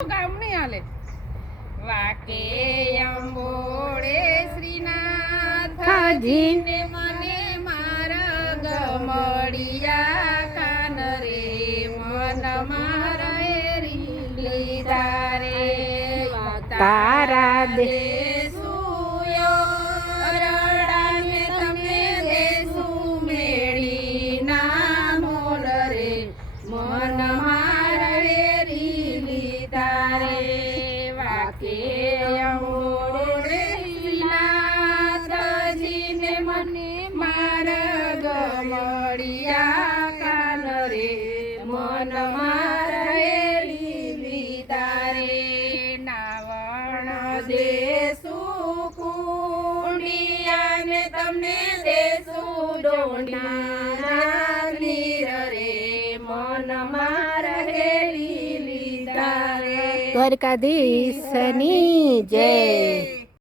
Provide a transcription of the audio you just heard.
કામ નહીં હાલે. વાકે અંબોળે શ્રીનાથજીને મને માર્ગ મળ્યા કાન રે મન મારે લીધા રે તારા દેસુયો રડાને તમે દેસુ મેળી ના મોલ રે મન મારે લીધા રે વાકે અંબોળે શ્રીનાથજીને મને માર્ગ મળ્યા કાન રે મન મારે લીધા રે નાવણ દેસુ કુંડિયાને તમને દેસુ ડોંડીના નીર રે મન મારે લીધા રે. દ્વારકાધીશની જય.